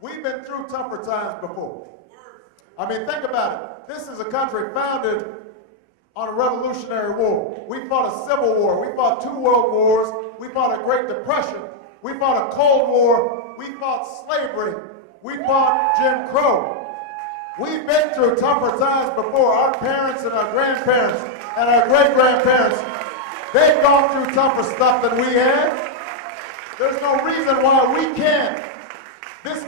We've been through tougher times before. I mean, think about it. This is a country founded on a revolutionary war. We fought a civil war. We fought 2 world wars. We fought a Great Depression. We fought a Cold War. We fought slavery. We fought Jim Crow. We've been through tougher times before. Our parents and our grandparents and our great-grandparents, they've gone through tougher stuff than we have. There's no reason why we can't. This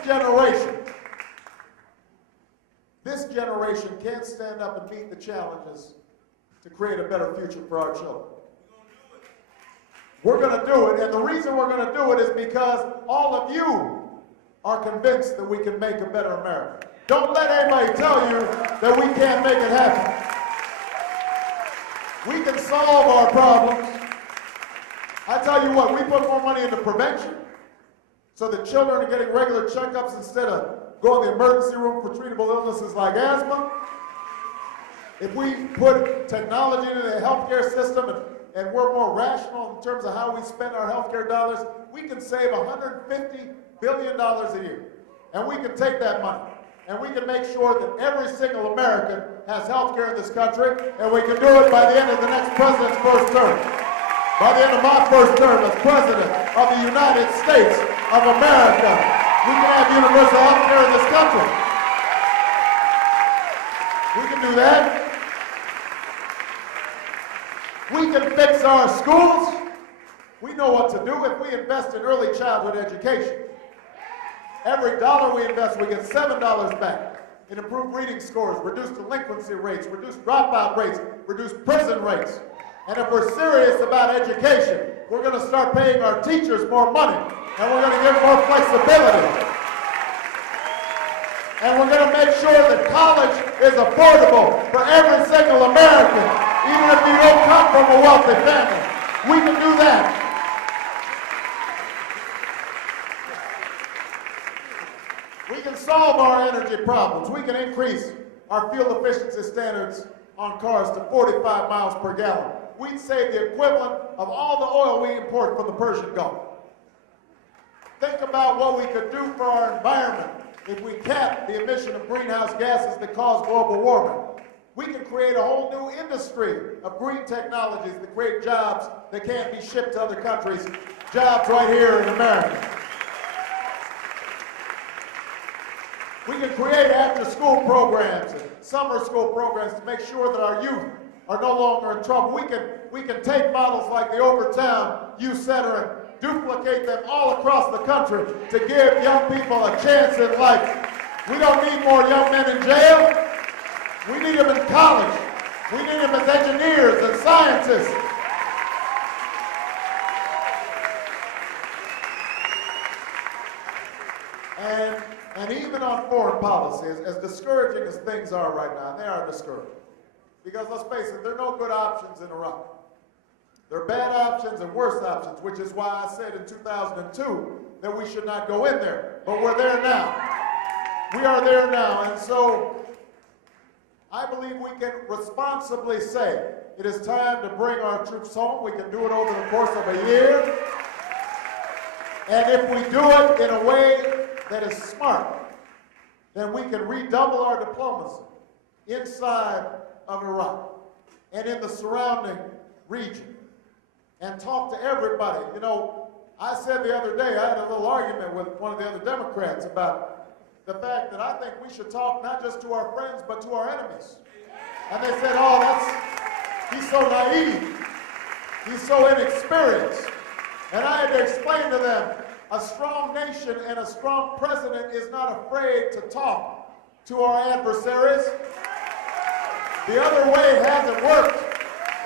generation can't stand up and meet the challenges to create a better future for our children. We're going to do it, and the reason we're going to do it is because all of you are convinced that we can make a better America. Don't let anybody tell you that we can't make it happen. We can solve our problems. I tell you what, we put more money into prevention so that children are getting regular checkups instead of going to the emergency room for treatable illnesses like asthma. If we put technology into the healthcare system and we're more rational in terms of how we spend our healthcare dollars, we can save $150 billion a year. And we can take that money and we can make sure that every single American has healthcare in this country, and we can do it by the end of the next president's first term. By the end of my first term as President of the United States of America, we can have universal health care in this country. We can do that. We can fix our schools. We know what to do if we invest in early childhood education. Every dollar we invest, we get $7 back in improved reading scores, reduced delinquency rates, reduced dropout rates, reduced prison rates. And if we're serious about education, we're going to start paying our teachers more money, and we're going to give more flexibility. And we're going to make sure that college is affordable for every single American, even if you don't come from a wealthy family. We can do that. We can solve our energy problems. We can increase our fuel efficiency standards on cars to 45 miles per gallon. We'd save the equivalent of all the oil we import from the Persian Gulf. Think about what we could do for our environment if we cap the emission of greenhouse gases that cause global warming. We can create a whole new industry of green technologies that create jobs that can't be shipped to other countries, jobs right here in America. We can create after-school programs and summer school programs to make sure that our youth are no longer in trouble. We can take models like the Overtown Youth Center and duplicate them all across the country to give young people a chance in life. We don't need more young men in jail. We need them in college. We need them as engineers and scientists. And even on foreign policy, as discouraging as things are right now, and they are discouraging. Because let's face it, there are no good options in Iraq. There are bad options and worse options, which is why I said in 2002 that we should not go in there. But we're there now. We are there now, and so I believe we can responsibly say it is time to bring our troops home. We can do it over the course of a year. And if we do it in a way that is smart, then we can redouble our diplomacy inside of Iraq and in the surrounding region and talk to everybody. You know, I said the other day, I had a little argument with one of the other Democrats about the fact that I think we should talk not just to our friends, but to our enemies. And they said, oh, he's so naive. He's so inexperienced. And I had to explain to them, a strong nation and a strong president is not afraid to talk to our adversaries. The other way hasn't worked.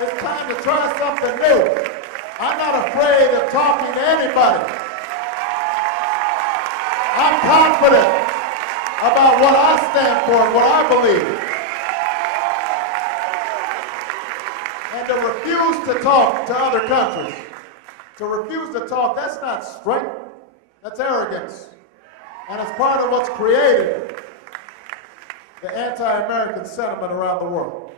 It's time to try something new. I'm not afraid of talking to anybody. I'm confident about what I stand for and what I believe. And to refuse to talk to other countries, to refuse to talk, that's not strength. That's arrogance. And it's part of what's created the anti-American sentiment around the world.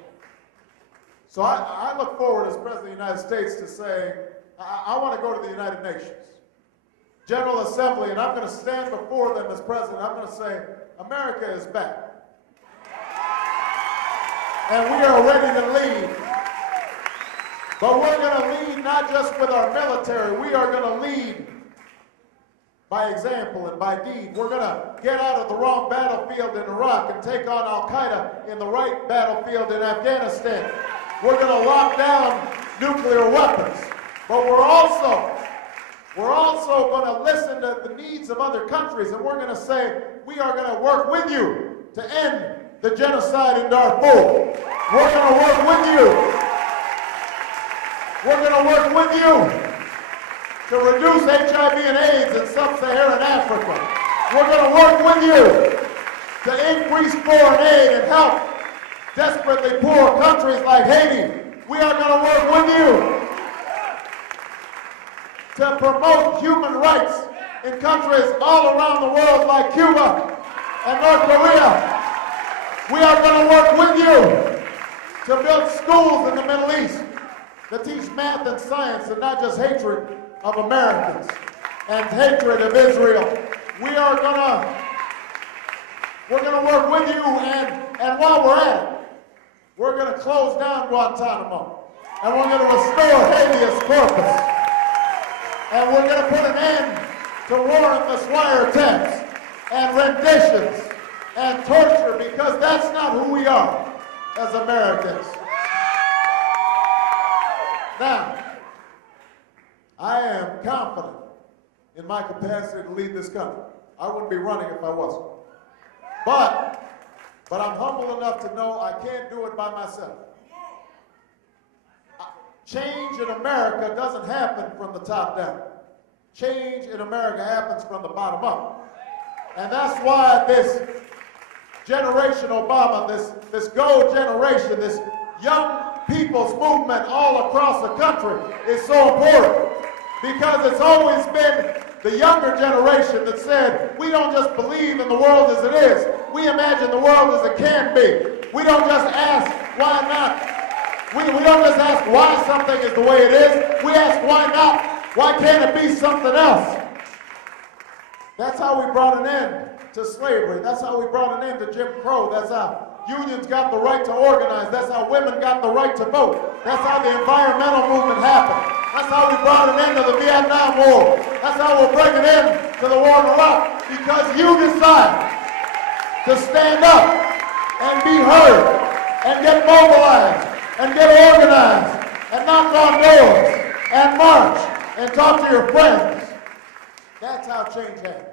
So I look forward as President of the United States to saying, I want to go to the United Nations. General Assembly, and I'm going to stand before them as president. I'm going to say, America is back. And we are ready to lead. But we're going to lead not just with our military. We are going to lead by example and by deed. We're going to get out of the wrong battlefield in Iraq and take on Al-Qaeda in the right battlefield in Afghanistan. We're going to lock down nuclear weapons. But we're also going to listen to the needs of other countries, and we're going to say, we are going to work with you to end the genocide in Darfur. We're going to work with you. We're going to work with you to reduce HIV and AIDS in sub-Saharan Africa. We're going to work with you to increase foreign aid and help desperately poor countries like Haiti. We are going to work with you to promote human rights in countries all around the world like Cuba and North Korea. We are going to work with you to build schools in the Middle East that teach math and science and not just hatred of Americans and hatred of Israel. We're going to work with you, and while we're at it, we're going to close down Guantanamo, and we're going to restore habeas corpus, and we're going to put an end to warrantless wiretaps and renditions and torture, because that's not who we are as Americans. Now, I am confident in my capacity to lead this country. I wouldn't be running if I wasn't. But I'm humble enough to know I can't do it by myself. Change in America doesn't happen from the top down. Change in America happens from the bottom up. And that's why this Generation Obama, this GO generation, this young people's movement all across the country is so important. Because it's always been the younger generation that said, we don't just believe in the world as it is, we imagine the world as it can be. We don't just ask why not. We don't just ask why something is the way it is, we ask why not. Why can't it be something else? That's how we brought an end to slavery. That's how we brought an end to Jim Crow. That's how unions got the right to organize. That's how women got the right to vote. That's how the environmental movement happened. That's how we brought an end to the Vietnam War. That's how we'll bring an end to the war in Iraq. Because you decide to stand up and be heard and get mobilized and get organized and knock on doors and march and talk to your friends. That's how change happens.